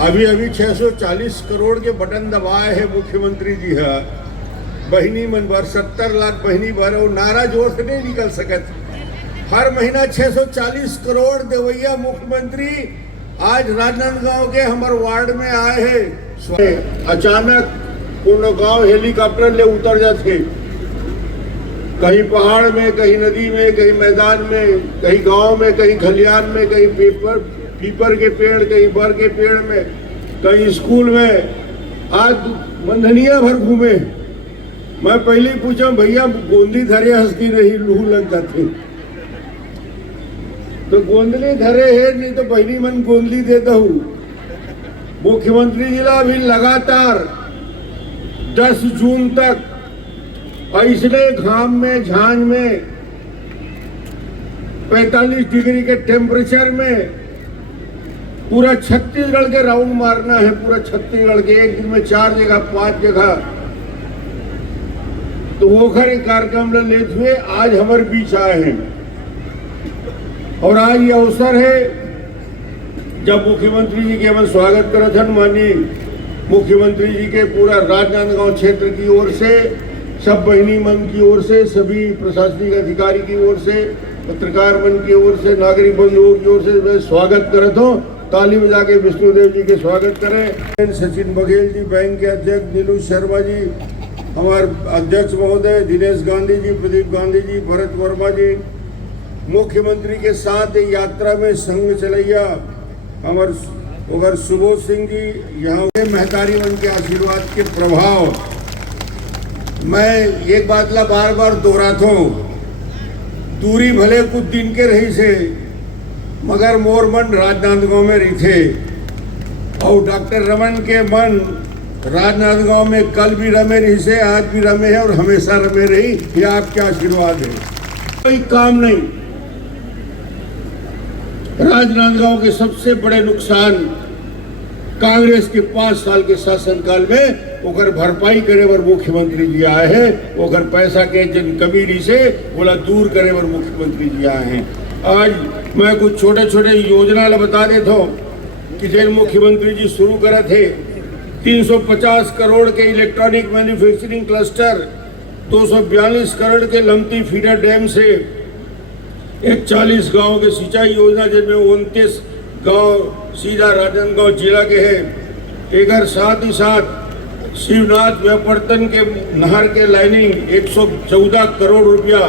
अभी 640 करोड़ के बटन दबाए है मुख्यमंत्री जी है। बहिनी मन भर 70 लाख बहिनी भर और नारा जोर से नहीं निकल सकत। हर महीना 640 करोड़ देवैया मुख्यमंत्री आज राजनांदगांव के हमारे वार्ड में आए हैं। अचानक पूर्ण गांव हेलीकॉप्टर ले उतर जाते, कहीं पहाड़ में, कहीं नदी में, कहीं मैदान में, कहीं गांव में, कहीं खलियान में, कहीं पीपर के पेड़, कहीं बर के पेड़ में, कहीं स्कूल में। आज मंधनिया भर घूमे। मैं पहले ही पूछा भैया गोंदी धरे हंसती नहीं लूह लग जाती, तो गोंदली धरे है नहीं तो बहनी मन गोंदली देता हूँ। मुख्यमंत्री जिला अभी लगातार 10 जून तक ऐसने घाम में, झांझ में 45 डिग्री के टेम्परेचर में पूरा छत्तीसगढ़ के राउंड मारना है। पूरा छत्तीसगढ़ के एक दिन में 4 जगह 5 जगह तो वो खरे कार्यक्रम लेते हुए आज हमारे बीच आए हैं। और आज ये अवसर है जब मुख्यमंत्री जी के हम स्वागत करत हन। माननीय मुख्यमंत्री जी के पूरा राजनांदगांव क्षेत्र की ओर से, सब बहिनी मन की ओर से, सभी प्रशासनिक अधिकारी की ओर से, पत्रकार मन की ओर से, नागरिक बंधुओं की ओर से मैं स्वागत करत हूँ। ताली बजा के विष्णुदेव जी के स्वागत करें। सचिन बघेल जी, बैंक के अध्यक्ष नीलू शर्मा जी, हमारे अध्यक्ष महोदय दिनेश गांधी जी, प्रदीप गांधी जी, भरत वर्मा जी, मुख्यमंत्री के साथ यात्रा में संग चलैया हमारे सुबोध सिंह जी, यहाँ के महतारी मन के आशीर्वाद के प्रभाव। मैं एक बात ला बार बार दोहराता हूँ, दूरी भले कुछ दिन के रही से मगर मोर मन राजनांदगांव में रही थे। और डॉक्टर रमन के मन राजनांदगांव में कल भी रमे रही से, आज भी रमे है और हमेशा रमे रही। ये आपके आशीर्वाद है। कोई काम नहीं। राजनांदगांव के सबसे बड़े नुकसान कांग्रेस के 5 साल के शासनकाल में ओकर भरपाई करे बर मुख्यमंत्री जी आए हैं। ओकर पैसा के जन कमी रही से बोला दूर करे बर मुख्यमंत्री जी आए हैं। आज मैं कुछ छोटे छोटे योजना ला बता देता हूँ कि जैसे मुख्यमंत्री जी शुरू करे थे 350 करोड़ के इलेक्ट्रॉनिक मैन्युफैक्चरिंग क्लस्टर, 242 करोड़ के लमती फीडर डैम से 41 गांव के सिंचाई योजना, जिनमें 29 गांव सीधा राजनांदगांव जिला के हैं। एक साथ ही साथ शिवनाथ व्यापर्तन के नहर के लाइनिंग 114 करोड़ रुपया।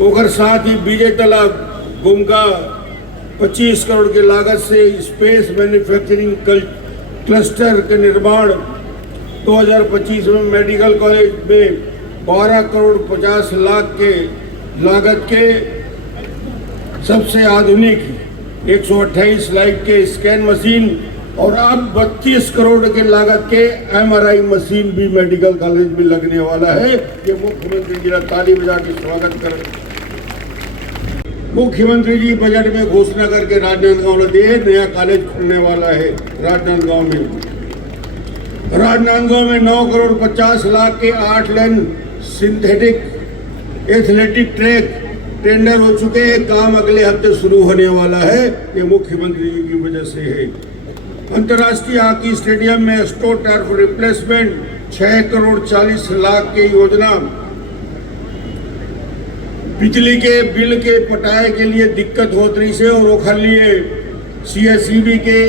ओकर साथ ही विजय तालाब गुमका 25 करोड़ के लागत से स्पेस मैन्युफैक्चरिंग क्लस्टर के निर्माण। 2025 में मेडिकल कॉलेज में 12 करोड़ 50 लाख के लागत के सबसे आधुनिक 128 लाइट के स्कैन मशीन और अब 32 करोड़ के लागत के MRI मशीन भी मेडिकल कॉलेज में लगने वाला है। ये मुख्यमंत्री जी का ताली बजा के स्वागत करें। मुख्यमंत्री जी बजट में घोषणा करके राजनांदगांव में दिए नया कॉलेज खुलने वाला है। राजनांदगांव में 9 करोड़ 50 लाख के 8 लेन सिंथेटिक एथलेटिक ट्रैक टेंडर हो चुके हैं। काम अगले हफ्ते शुरू होने वाला है। ये मुख्यमंत्री जी की वजह से है। अंतर्राष्ट्रीय हॉकी स्टेडियम में स्टो टर्फ रिप्लेसमेंट 6 करोड़ 40 लाख की योजना। बिजली के बिल के पटाए के लिए दिक्कत होत रही से और ओखर लिए CSEB के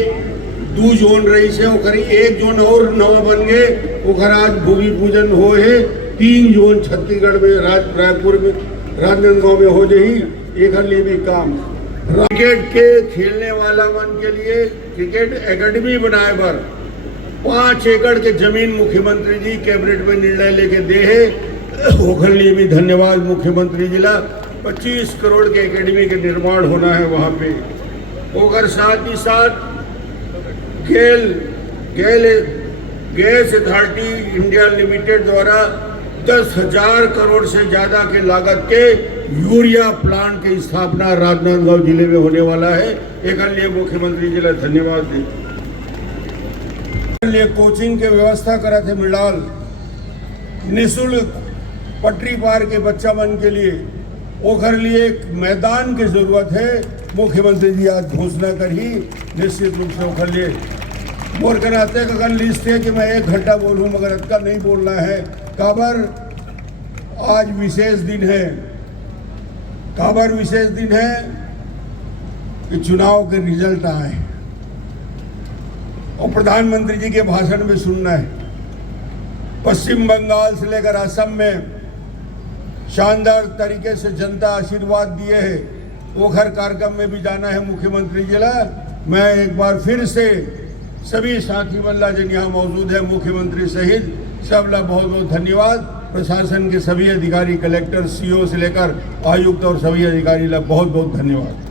2 जोन रही से ओखर 1 जोन और नवा बन गए। ओखर आज भूमि पूजन हो है। 3 जोन छत्तीसगढ़ में, रायपुर में, राजनांदगांव में हो जाही। एक लिए भी काम क्रिकेट के खेलने वाला मन के लिए क्रिकेट एकेडमी बनाए पर 5 एकड़ के जमीन मुख्यमंत्री जी कैबिनेट में निर्णय लेके दे है। ओखर लिए भी धन्यवाद मुख्यमंत्री जिला। 25 करोड़ के एकेडमी के निर्माण होना है वहाँ पे। ओखर साथ ही साथ गैस अथॉरिटी इंडिया लिमिटेड द्वारा 10,000 करोड़ से ज्यादा के लागत के यूरिया प्लांट की स्थापना राजनांदगांव जिले में होने वाला है। एक लिए मुख्यमंत्री जी का धन्यवाद दें। लिए कोचिंग के व्यवस्था करा थे मिलाल निःशुल्क पटरी पार के बच्चा मन के लिए। ओखर लिए एक मैदान की जरूरत है। मुख्यमंत्री जी आज घोषणा कर ही निश्चित रूप से ओखर लिए मोर के नाते का लिस्ट है कि मैं 1 घंटा बोलूं, मगर इतना नहीं बोलना है। काबर आज विशेष दिन है, काबर विशेष दिन है कि चुनाव के रिजल्ट आए और प्रधानमंत्री जी के भाषण में सुनना है। पश्चिम बंगाल से लेकर असम में शानदार तरीके से जनता आशीर्वाद दिए है। वो हर कार्यक्रम में भी जाना है मुख्यमंत्री जी ला। मैं एक बार फिर से सभी साथी वल्ला जिन यहाँ मौजूद है, मुख्यमंत्री सहित सबला बहुत बहुत धन्यवाद। प्रशासन के सभी अधिकारी, कलेक्टर, सीओ से लेकर आयुक्त और सभी अधिकारी ला बहुत बहुत धन्यवाद।